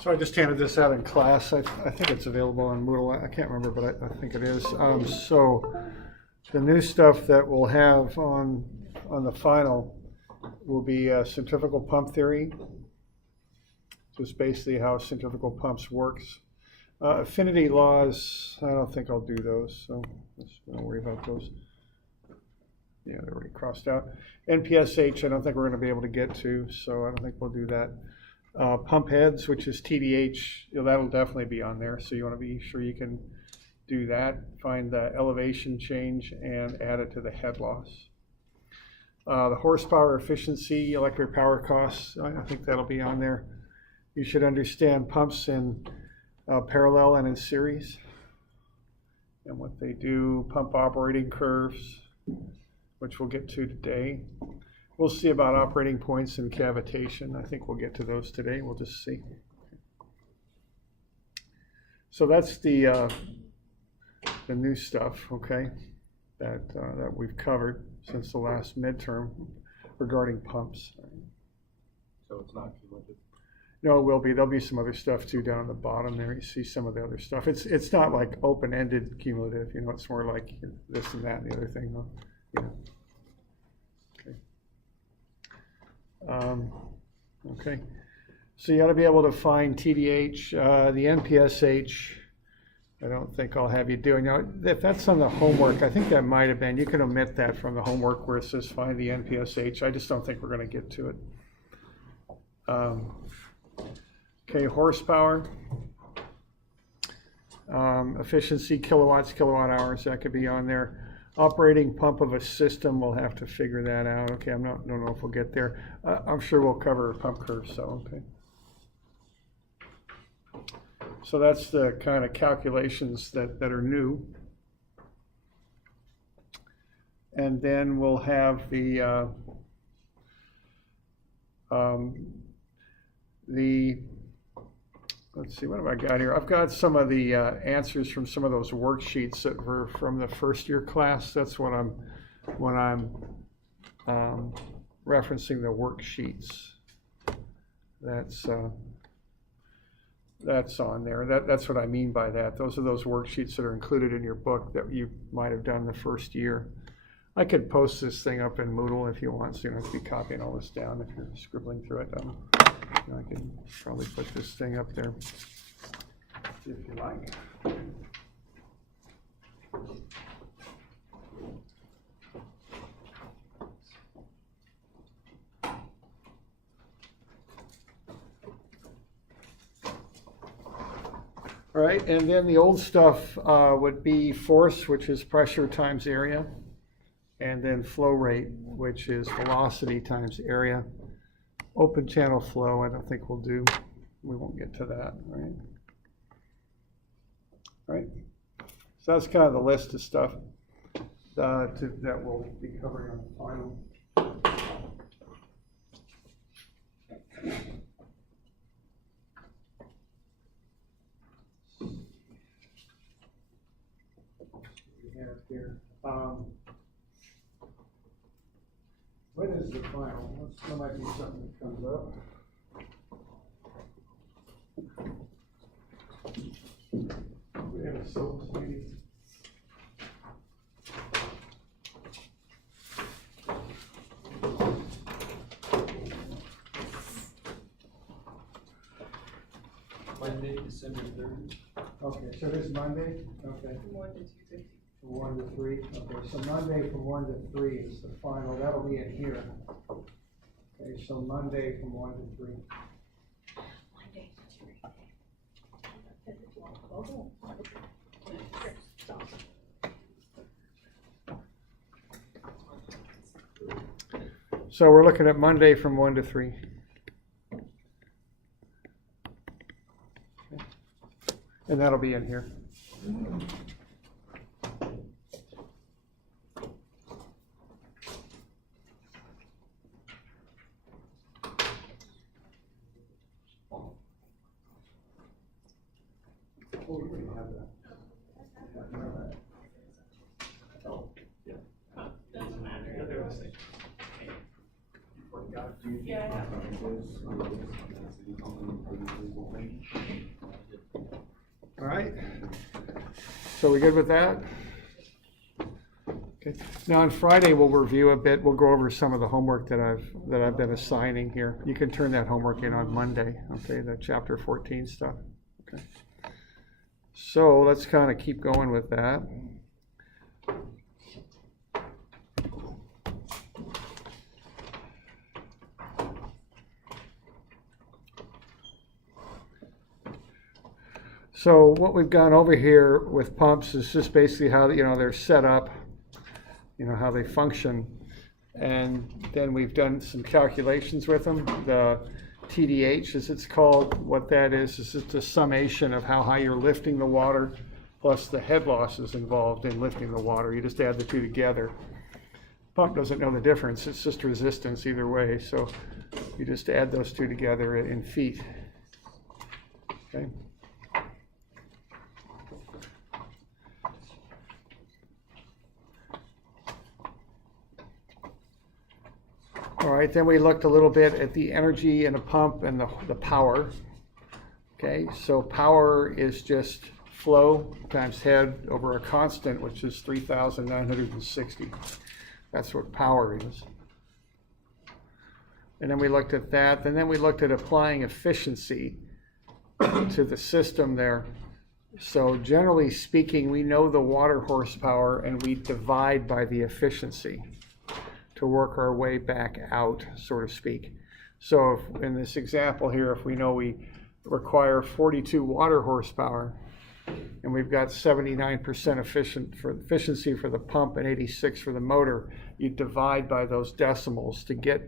So I just handed this out in class. I think it's available on Moodle. I can't remember, but I think it is. So the new stuff that we'll have on the final will be centrifugal pump theory, just basically how centrifugal pumps works. Affinity laws, I don't think I'll do those, so don't worry about those. Yeah, they're already crossed out. NPSH, I don't think we're going to be able to get to, so I don't think we'll do that. Pump heads, which is TDH, that'll definitely be on there, so you want to be sure you can do that. Find the elevation change and add it to the head loss. The horsepower efficiency, electric power costs, I think that'll be on there. You should understand pumps in parallel and in series and what they do, pump operating curves, which we'll get to today. We'll see about operating points and cavitation. I think we'll get to those today. We'll just see. So that's the new stuff, okay, that we've covered since the last midterm regarding pumps. So it's not cumulative? No, it will be. There'll be some other stuff too down at the bottom there. You see some of the other stuff. It's not like open-ended cumulative. It's more like this and that and the other thing. Okay, so you ought to be able to find TDH, the NPSH. I don't think I'll have you doing. Now, if that's on the homework, I think that might have been. You can omit that from the homework where it says find the NPSH. I just don't think we're going to get to it. Okay, horsepower, efficiency, kilowatts, kilowatt hours. That could be on there. Operating pump of a system, we'll have to figure that out. Okay, don't know if we'll get there. I'm sure we'll cover pump curves, so okay. So that's the kind of calculations that are new. And then we'll have the let's see, what have I got here? I've got some of the answers from some of those worksheets that were from the first year class. That's what I'm referencing the worksheets. That's on there. That's what I mean by that. Those are those worksheets that are included in your book that you might have done the first year. I could post this thing up in Moodle if you want, so you don't have to be copying all this down if you're scribbling through it. I can probably put this thing up there if you like. All right, and then the old stuff would be force, which is pressure times area, and then flow rate, which is velocity times area. Open channel flow, I don't think we'll do. We won't get to that, right? All right. So that's kind of the list of stuff that we'll be covering on the final. We have here. When is the final? That might be something that comes up. We have a SOAPS meeting. Monday, December 3rd. Okay, so this Monday? Okay. From 1 to 2:50. From 1 to 3? Okay, so Monday from 1 to 3 is the final. That'll be in here. Okay, so Monday from 1 to 3. Monday to 3. So we're looking at Monday from 1 to 3. Okay. And that'll be in here. Oh, we already have that. Oh, yeah. Doesn't matter. Yeah, Yeah, I have it. All right. So we good with that? Okay. Now on Friday we'll review a bit. We'll go over some of the homework that I've been assigning here. You can turn that homework in on Monday. Okay, the chapter 14 stuff. Okay. So let's kind of keep going with that. So what we've gone over here with pumps is just basically how, they're set up, how they function. And then we've done some calculations with them. The TDH, as it's called, what that is just a summation of how high you're lifting the water plus the head losses involved in lifting the water. You just add the two together. Pump doesn't know the difference. It's just resistance either way. So you just add those two together in feet. Okay. All right, then we looked a little bit at the energy in a pump and the power. Okay, so power is just flow times head over a constant, which is 3,960. That's what power is. And then we looked at that, and then we looked at applying efficiency to the system there. So generally speaking, we know the water horsepower and we divide by the efficiency to work our way back out, so to speak. So if, in this example here, if we know we require 42 water horsepower and we've got 79% efficiency for the pump and 86 for the motor, you divide by those decimals to get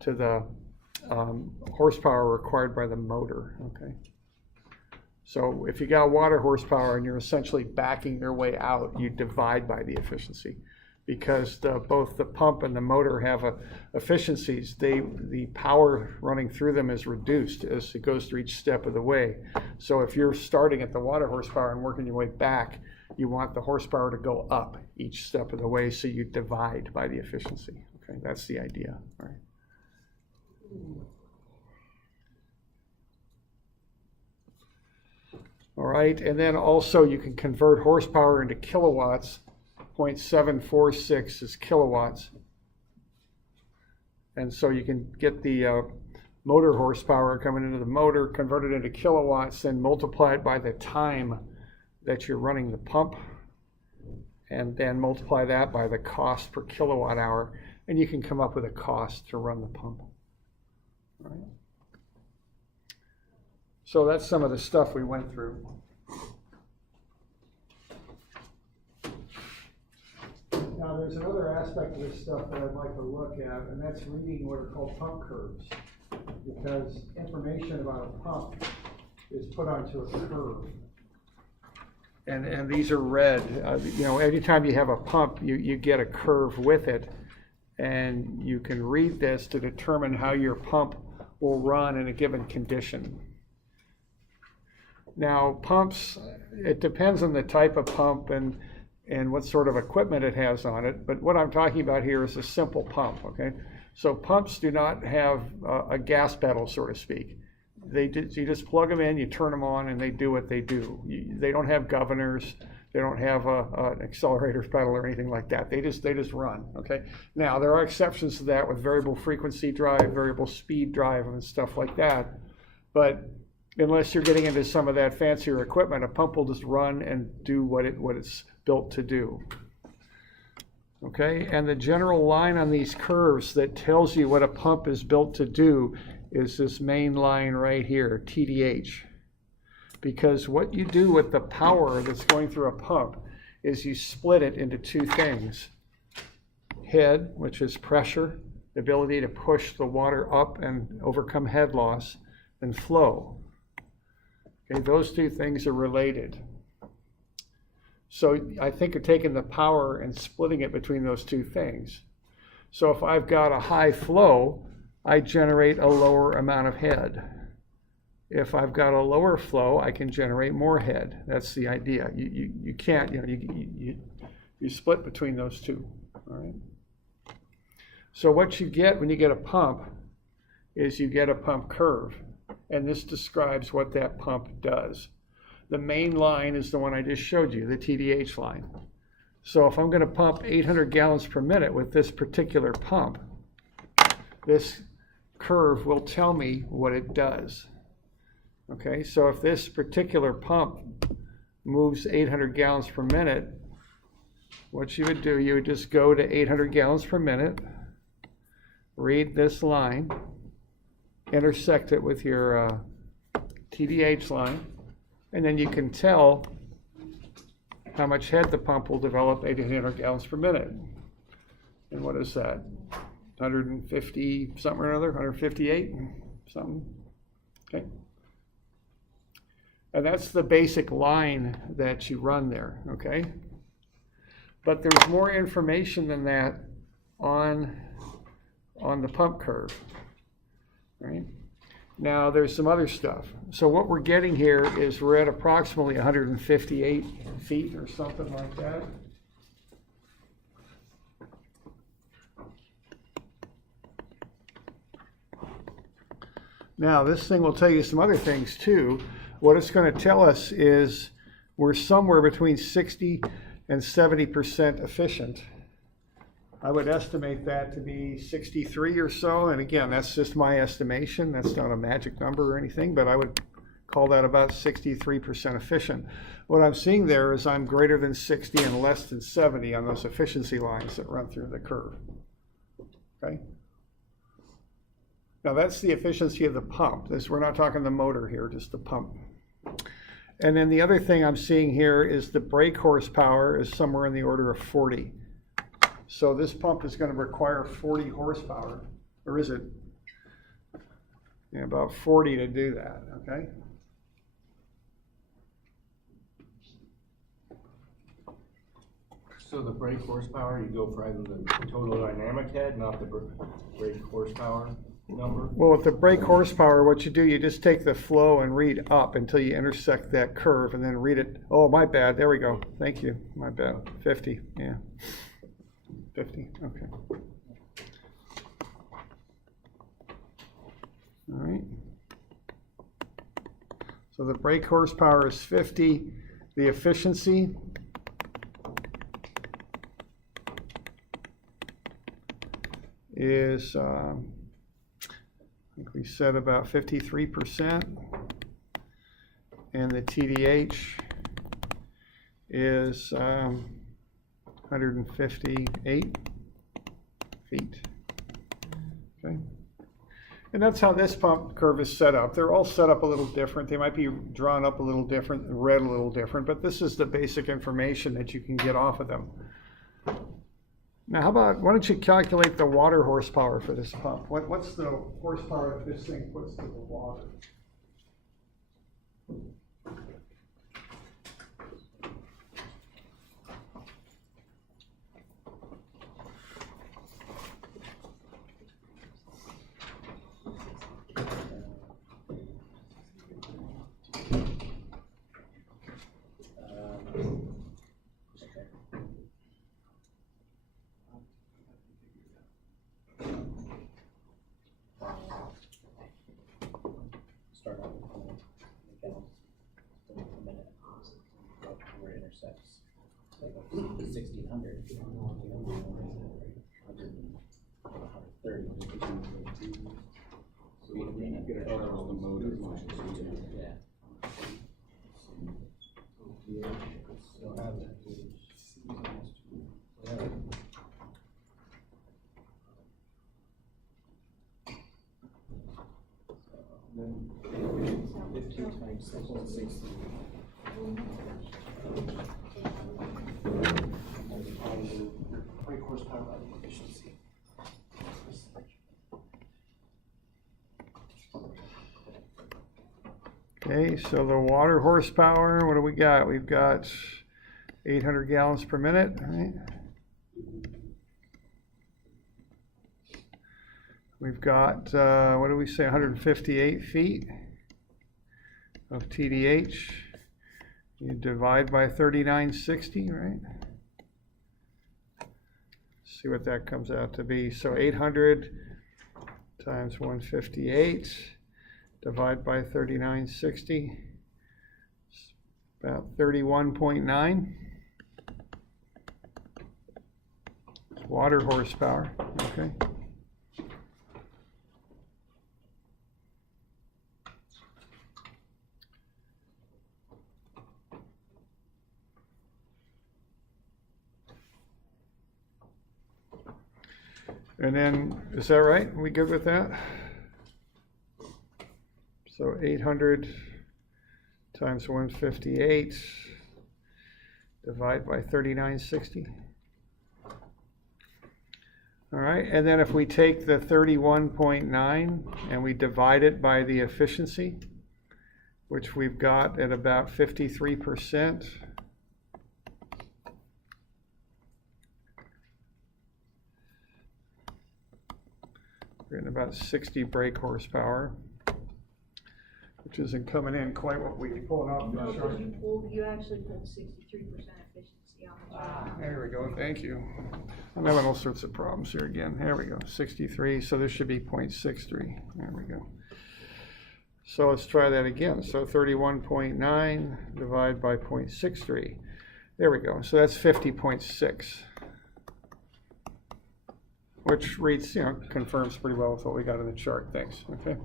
to the horsepower required by the motor. Okay. So if you got water horsepower and you're essentially backing your way out, you divide by the efficiency. Because both the pump and the motor have efficiencies, the power running through them is reduced as it goes through each step of the way. So if you're starting at the water horsepower and working your way back, you want the horsepower to go up each step of the way, so you divide by the efficiency. Okay, that's the idea. All right. All right, and then also you can convert horsepower into kilowatts. 0.746 is kilowatts. And so you can get the motor horsepower coming into the motor, convert it into kilowatts, then multiply it by the time that you're running the pump, and then multiply that by the cost per kilowatt hour, and you can come up with a cost to run the pump. All right. So that's some of the stuff we went through. Now, there's another aspect of this stuff that I'd like to look at, and that's reading what are called pump curves, because information about a pump is put onto a curve. And these are read. Anytime you have a pump, you get a curve with it, and you can read this to determine how your pump will run in a given condition. Now, pumps, it depends on the type of pump and what sort of equipment it has on it. But what I'm talking about here is a simple pump, okay? So pumps do not have a gas pedal, so to speak. You just plug them in, you turn them on, and they do what they do. They don't have governors. They don't have an accelerator pedal or anything like that. They just run, okay? Now, there are exceptions to that with variable frequency drive, variable speed drive, and stuff like that. But unless you're getting into some of that fancier equipment, a pump will just run and do what it's built to do. Okay, and the general line on these curves that tells you what a pump is built to do is this main line right here, TDH. Because what you do with the power that's going through a pump is you split it into two things. Head, which is pressure, the ability to push the water up and overcome head loss, and flow. Okay, those two things are related. So I think of taking the power and splitting it between those two things. So if I've got a high flow, I generate a lower amount of head. If I've got a lower flow, I can generate more head. That's the idea. You can't, you split between those two. All right. So what you get when you get a pump is you get a pump curve. and this describes what that pump does. The main line is the one I just showed you, the TDH line. So if I'm going to pump 800 gallons per minute with this particular pump, this curve will tell me what it does. Okay, so if this particular pump moves 800 gallons per minute, what you would do, you would just go to 800 gallons per minute, read this line, intersect it with your TDH line, and then you can tell how much head the pump will develop 800 gallons per minute. And what is that? 150 something or another, 158 something, okay? And that's the basic line that you run there, okay? But there's more information than that on the pump curve, right? Now there's some other stuff. So what we're getting here is we're at approximately 158 feet or something like that. Now this thing will tell you some other things too. What it's going to tell us is we're somewhere between 60 and 70% efficient. I would estimate that to be 63 or so, and again, that's just my estimation. That's not a magic number or anything, but I would call that about 63% efficient. What I'm seeing there is I'm greater than 60 and less than 70 on those efficiency lines that run through the curve, okay? Now that's the efficiency of the pump. We're not talking the motor here, just the pump. And then the other thing I'm seeing here is the brake horsepower is somewhere in the order of 40. So this pump is going to require 40 horsepower, or is it? Yeah, about 40 to do that, okay? So the brake horsepower, you go for either the total dynamic head, not the brake horsepower number? Well, with the brake horsepower, what you do, you just take the flow and read up until you intersect that curve and then read it. Oh, my bad. There we go. Thank you. My bad. 50. Yeah. 50. Okay. All right. So the brake horsepower is 50. The efficiency is, I think we said about 53%. And the TDH is 158 feet. Okay. And that's how this pump curve is set up. They're all set up a little different. They might be drawn up a little different, read a little different, but this is the basic information that you can get off of them. Now, how about, why don't you calculate the water horsepower for this pump? What's the horsepower that this thing puts to the water? Start out with gallons per minute where it intersects. So like 1600, 130. So what do we get a chart on the motor? Yeah. Don't have that. Then 15 times 6.60. Brake horsepower by the efficiency. Okay, so the water horsepower, what do we got? We've got 800 gallons per minute, right? We've got, what do we say, 158 feet of TDH. You divide by 3960, right? See what that comes out to be. So 800 times 158 divide by 3960, about 31.9. Water horsepower, okay. And then, is that right? Are we good with that? So 800 times 158, divide by 3960. All right, and then if we take the 31.9 and we divide it by the efficiency, which we've got at about 53%. We're getting about 60 brake horsepower, which isn't coming in quite what we pulling off. No, because you actually pulled 63% efficiency on the job. There we go, thank you. I'm having all sorts of problems here again. There we go, 63, so this should be 0.63. There we go. So let's try that again. So 31.9 divided by 0.63. There we go, so that's 50.6. Which reads, confirms pretty well with what we got in the chart. Thanks, okay.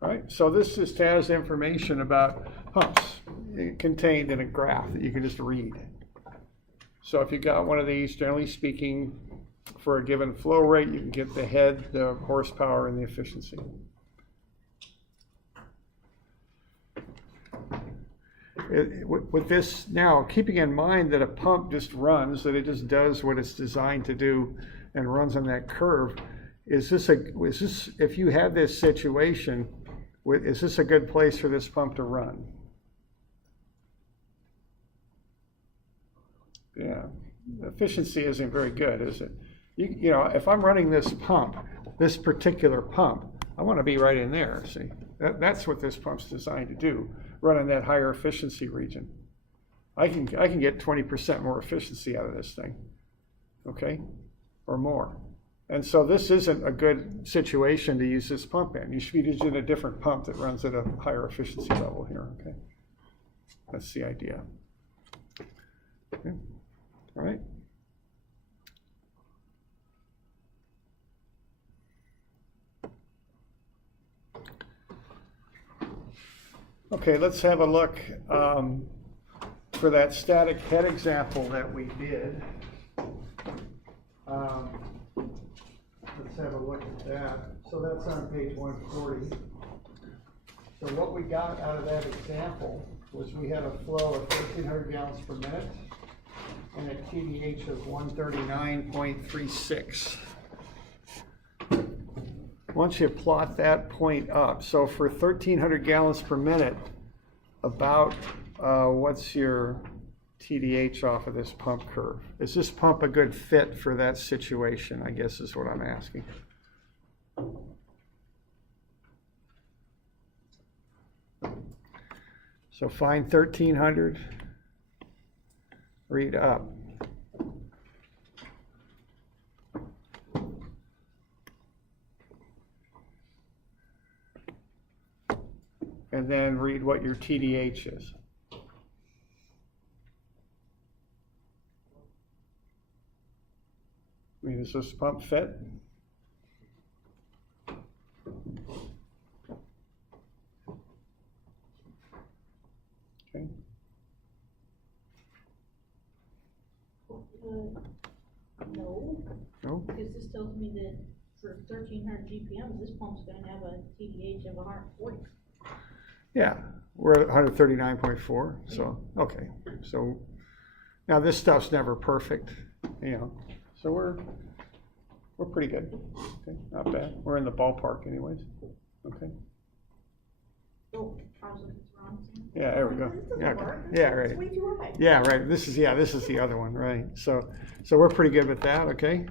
All right, so this just has information about pumps contained in a graph that you can just read. So if you got one of these, generally speaking, for a given flow rate, you can get the head, the horsepower, and the efficiency. With this now, keeping in mind that a pump just runs, that it just does what it's designed to do and runs on that curve, is this if you have this situation, is this a good place for this pump to run? Yeah, efficiency isn't very good, is it? You know, if I'm running this pump, this particular pump, I want to be right in there, see? That's what this pump's designed to do, run in that higher efficiency region. I can get 20% more efficiency out of this thing, okay, or more. And so this isn't a good situation to use this pump in. You should be using a different pump that runs at a higher efficiency level here, okay? That's the idea. Okay. All right. Okay, let's have a look for that static head example that we did. Let's have a look at that. So that's on page 140. So what we got out of that example was we had a flow of 1,300 gallons per minute and a TDH of 139.36. Once you plot that point up, so for 1,300 gallons per minute, about what's your TDH off of this pump curve? Is this pump a good fit for that situation, I guess is what I'm asking. So find 1,300, read up. And then read what your TDH is. I mean, is this pump fit? Okay. No, No? because this tells me that for 1,300 GPMs, this pump's gonna have a TDH of 140. Yeah, we're at 139.4, so, okay. So now this stuff's never perfect, so we're pretty good. Okay, not bad. We're in the ballpark anyways. Okay. Oh, I was looking at the wrong thing. Yeah, there we go. This doesn't Yeah, work. yeah, It's right. way too high. Yeah, right. This is the other one, right? So we're pretty good with that, okay?